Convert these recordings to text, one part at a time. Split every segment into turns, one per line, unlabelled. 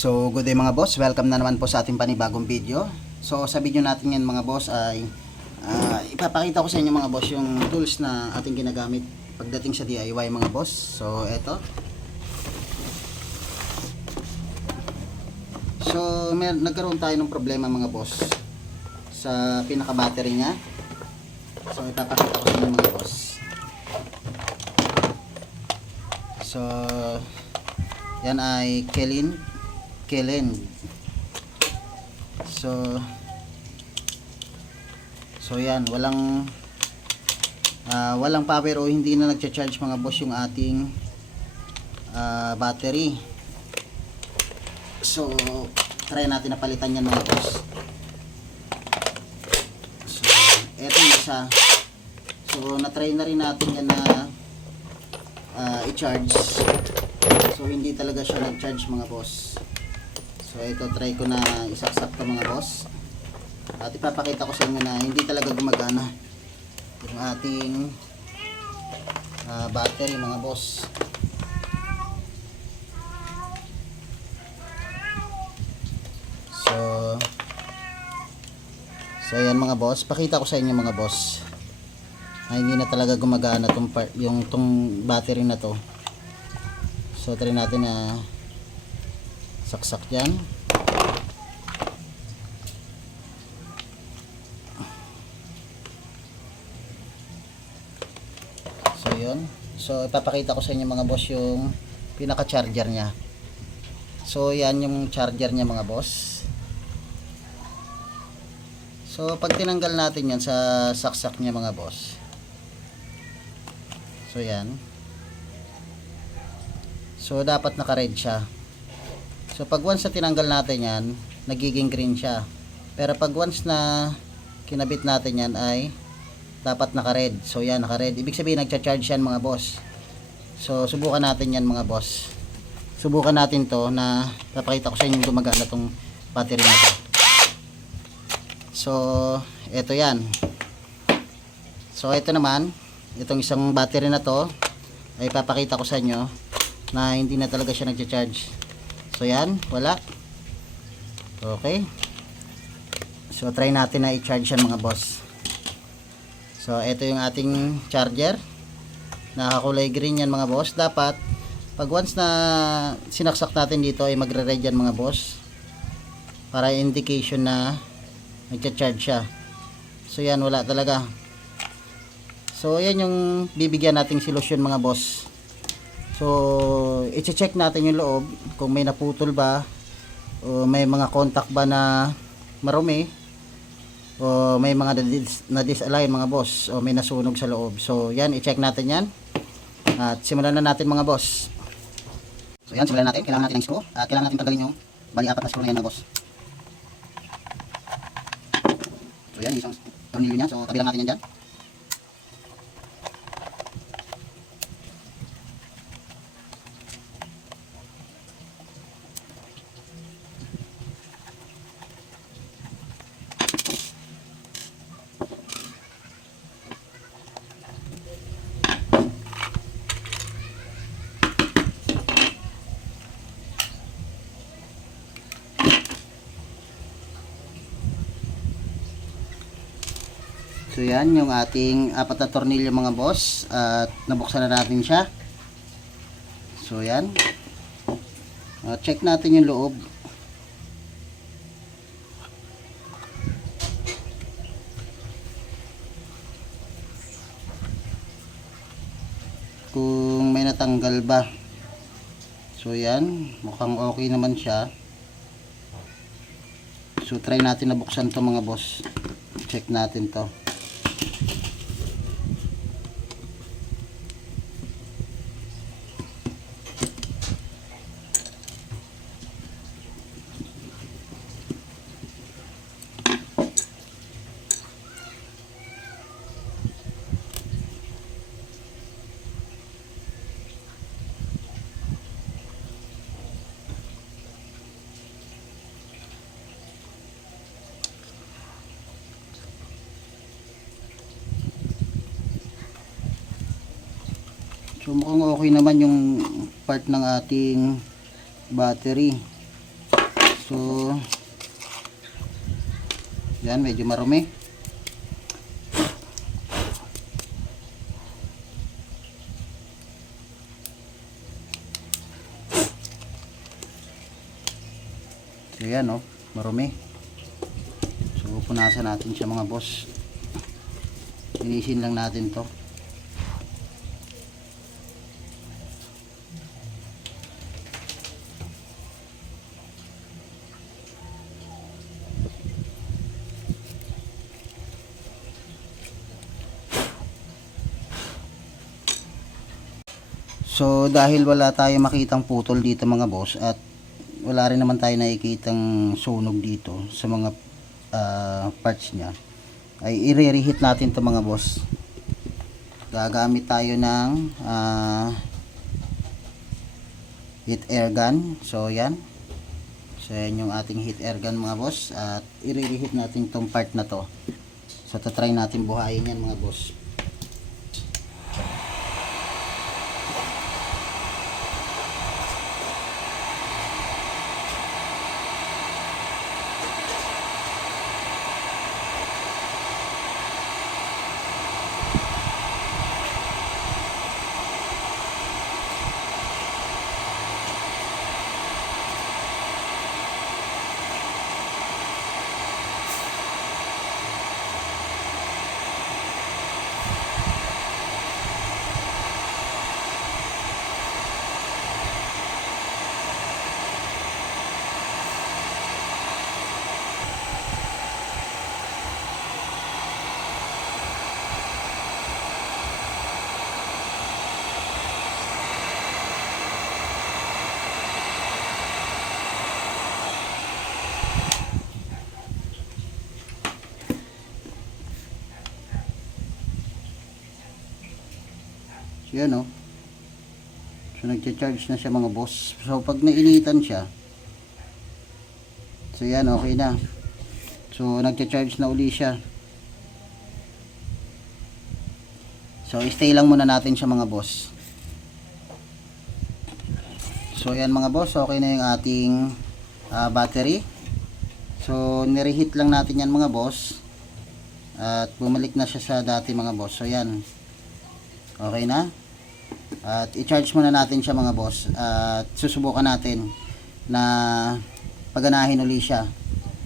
So, good day mga boss. Welcome na naman po sa ating panibagong video. So, sa video natin yan mga boss ay ah, ipapakita ko sa inyo mga boss yung tools na ating ginagamit pagdating sa DIY mga boss. So, eto. So, mer nagkaroon tayo ng problema mga boss sa pinaka-battery niya. So, ipapakita ko sa inyo mga boss. So, yan ay Kelin Kelen. So So yan, walang ah, walang power o hindi na nagcha-charge mga boss yung ating ah, battery. So try natin na palitan yan mga boss. So eto isa. So na-try na rin natin yan na ah, i-charge. So hindi talaga siya nag-charge mga boss. So ito try ko na isaksak to mga boss. At ipapakita ko sa inyo na hindi talaga gumagana yung ating ah, battery mga boss. So So ayan mga boss, pakita ko sa inyo mga boss. Na hindi na talaga gumagana tong part, yung tong battery na to. So try natin na saksak yan. So yun. So ipapakita ko sa inyo mga boss yung pinaka charger niya. So yan yung charger niya mga boss. So pag tinanggal natin yan sa saksak niya mga boss. So yan. So dapat naka-red siya. So pag once na tinanggal natin yan, nagiging green siya. Pero pag once na kinabit natin yan ay dapat naka-red. So yan, naka-red. Ibig sabihin nagcha-charge yan mga boss. So subukan natin yan mga boss. Subukan natin to na papakita ko sa inyo gumagana tong battery na to. So, eto yan. So, ito naman, itong isang battery na to ay papakita ko sa inyo na hindi na talaga siya nagcha-charge. So yan, wala. Okay. So try natin na i-charge yan mga boss. So ito yung ating charger. Nakakulay green yan mga boss. Dapat pag once na sinaksak natin dito ay magre-red yan mga boss. Para indication na nagcha-charge siya. So yan, wala talaga. So yan yung bibigyan nating solusyon mga boss. So, i-check natin yung loob kung may naputol ba o may mga contact ba na marumi o may mga nadis- na-disalign mga boss o may nasunog sa loob. So, yan, i-check natin yan. At simulan na natin mga boss. So, yan, simulan natin. Kailangan natin ng screw. At kailangan natin tanggalin yung bali apat na screw na yan mga boss. So, yan, isang tornilyo niya. So, tabilang natin yan dyan. So yan yung ating apat na tornilyo mga boss at nabuksan na natin siya. So yan. Uh, check natin yung loob. Kung may natanggal ba. So yan, mukhang okay naman siya. So try natin na buksan to mga boss. Check natin to. So mukhang okay naman yung part ng ating battery. So, yan, medyo marumi. So, yan, oh, marumi. So, punasan natin siya mga boss. Linisin lang natin to. So dahil wala tayong makitang putol dito mga boss at wala rin naman tayo nakikitang sunog dito sa mga ah, parts niya ay i-reheat natin to mga boss. Gagamit tayo ng ah, heat air gun. So yan. So yan yung ating heat air gun mga boss at i-reheat natin tong part na to. So tatry natin buhayin yan mga boss. So yan o. So nagcha-charge na siya mga boss. So pag nainitan siya. So yan okay na. So nagcha-charge na uli siya. So stay lang muna natin siya mga boss. So yan mga boss, okay na yung ating ah, battery. So nireheat lang natin yan mga boss. At bumalik na siya sa dati mga boss. So yan. Okay na? At i-charge muna natin siya mga boss. At susubukan natin na paganahin uli siya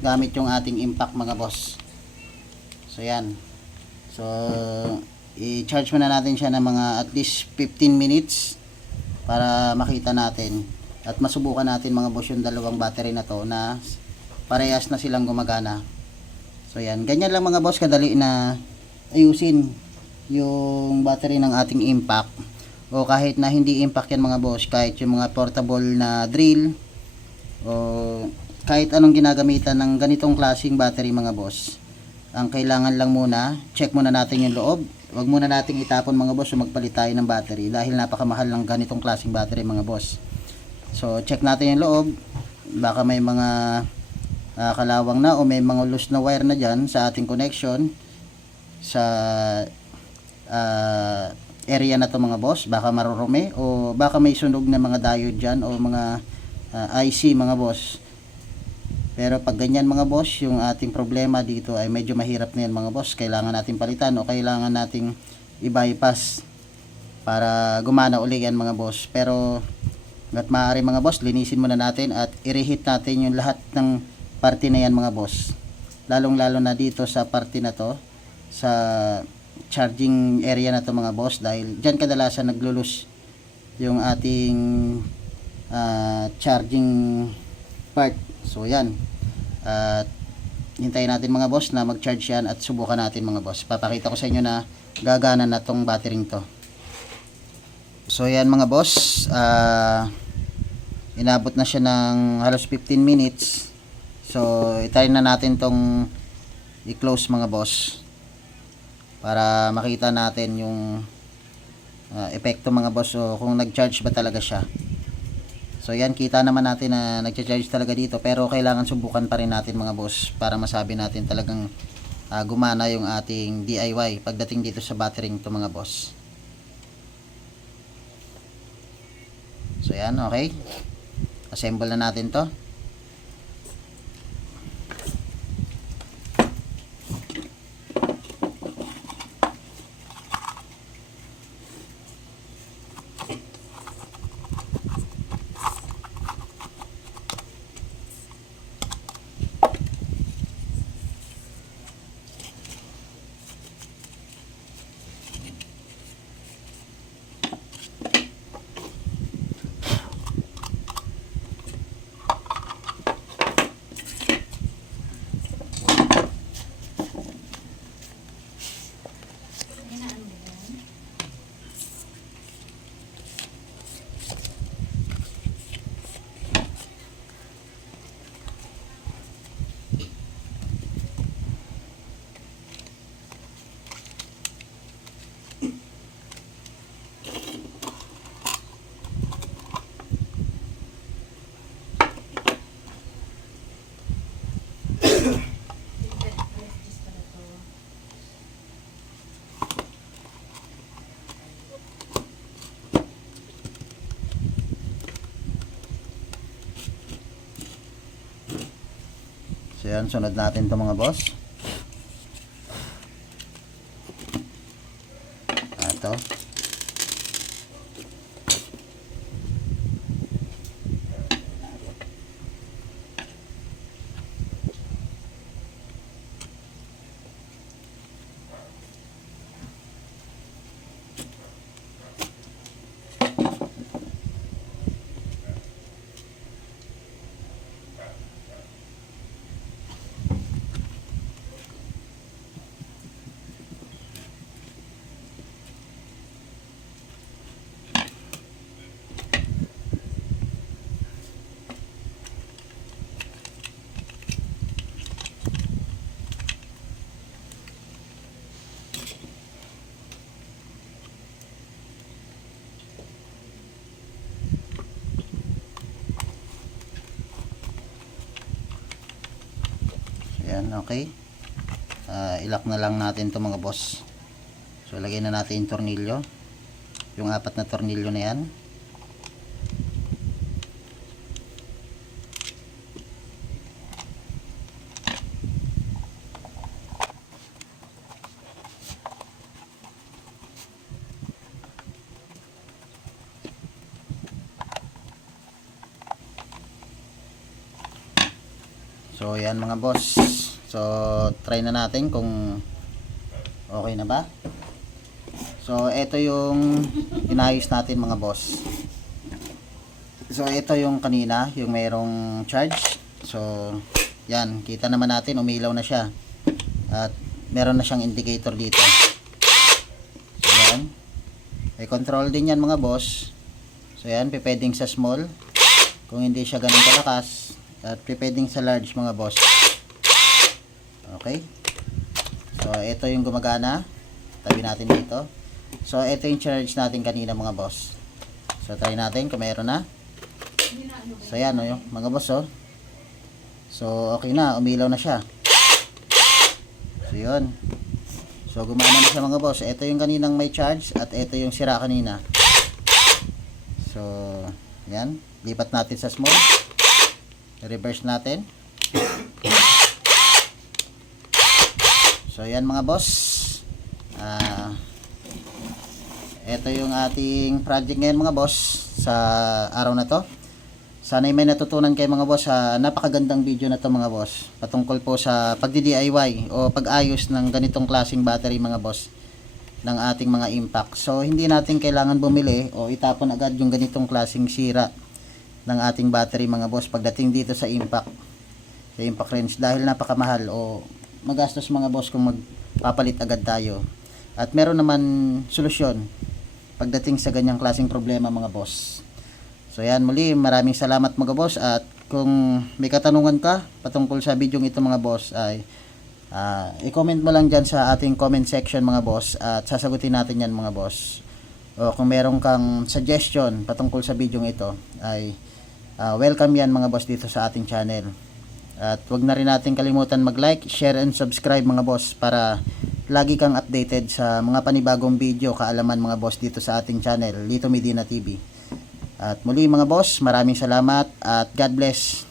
gamit yung ating impact mga boss. So yan. So i-charge muna natin siya ng mga at least 15 minutes para makita natin at masubukan natin mga boss yung dalawang battery na to na parehas na silang gumagana. So yan, ganyan lang mga boss kadali na ayusin yung battery ng ating impact o kahit na hindi impact yan mga boss kahit yung mga portable na drill o kahit anong ginagamitan ng ganitong klaseng battery mga boss ang kailangan lang muna check muna natin yung loob. Wag muna nating itapon mga boss o magpalit tayo ng battery dahil napakamahal ng ganitong klaseng battery mga boss. So check natin yung loob. Baka may mga ah, kalawang na o may mga loose na wire na dyan sa ating connection sa ah, area na to mga boss? Baka marurumi? O baka may sunog na mga diode dyan o mga ah, IC mga boss? Pero pag ganyan mga boss yung ating problema dito ay medyo mahirap na yan mga boss. Kailangan natin palitan o kailangan nating i-bypass para gumana uli yan mga boss. Pero hanggat maaari mga boss linisin muna natin at i-reheat natin yung lahat ng parte na yan mga boss. Lalong lalo na dito sa parte na to sa charging area na to mga boss dahil dyan kadalasan naglulus yung ating ah, charging part. So yan. At hintayin natin mga boss na mag-charge yan at subukan natin mga boss. Papakita ko sa inyo na gagana na tong battery to. So yan mga boss. Ah inabot na siya ng halos 15 minutes. So itry na natin tong i-close mga boss para makita natin yung ah, epekto mga boss so kung nag-charge ba talaga siya. So yan kita naman natin na nag-charge talaga dito pero kailangan subukan pa rin natin mga boss para masabi natin talagang ah, gumana yung ating DIY pagdating dito sa battery to mga boss. So yan okay? Assemble na natin to So yan, sunod natin to mga boss. Ito. Ayan, okay. Ah, ilak na lang natin to mga boss. So, lagay na natin yung tornilyo. Yung apat na tornilyo na yan. So, yan mga boss. So, try na natin kung okay na ba. So, ito yung inayos natin mga boss. So, ito yung kanina, yung mayroong charge. So, yan. Kita naman natin, umilaw na siya. At meron na siyang indicator dito. So, yan. May control din yan mga boss. So, yan. Pipeding sa small. Kung hindi siya ganun kalakas. At pipeding sa large mga boss. Okay. So, ito yung gumagana. Tabi natin dito. So, ito yung charge natin kanina mga boss. So, try natin kung meron na. So, yan o yung mga boss oh. So, okay na. Umilaw na siya. So, yun. So, gumana na siya mga boss. Ito yung kaninang may charge at ito yung sira kanina. So, yan. Lipat natin sa small. Reverse natin. So, yan mga boss. Ah, ito yung ating project ngayon mga boss sa araw na to. Sana'y may natutunan kayo mga boss sa napakagandang video na to mga boss. Patungkol po sa pagdi-DIY o pag-ayos ng ganitong klaseng battery mga boss ng ating mga impact. So hindi natin kailangan bumili o itapon agad yung ganitong klaseng sira ng ating battery mga boss pagdating dito sa impact sa impact range dahil napakamahal o magastos mga boss kung magpapalit agad tayo. At meron naman solusyon pagdating sa ganyang klaseng problema mga boss. So yan muli, maraming salamat mga boss at kung may katanungan ka patungkol sa video ito mga boss ay ah, i-comment mo lang dyan sa ating comment section mga boss at sasagutin natin yan mga boss. O kung meron kang suggestion patungkol sa video ito ay ah, welcome yan mga boss dito sa ating channel. At wag na rin natin kalimutan mag-like, share and subscribe mga boss para lagi kang updated sa mga panibagong video kaalaman mga boss dito sa ating channel, Lito Medina TV. At muli mga boss, maraming salamat at God bless.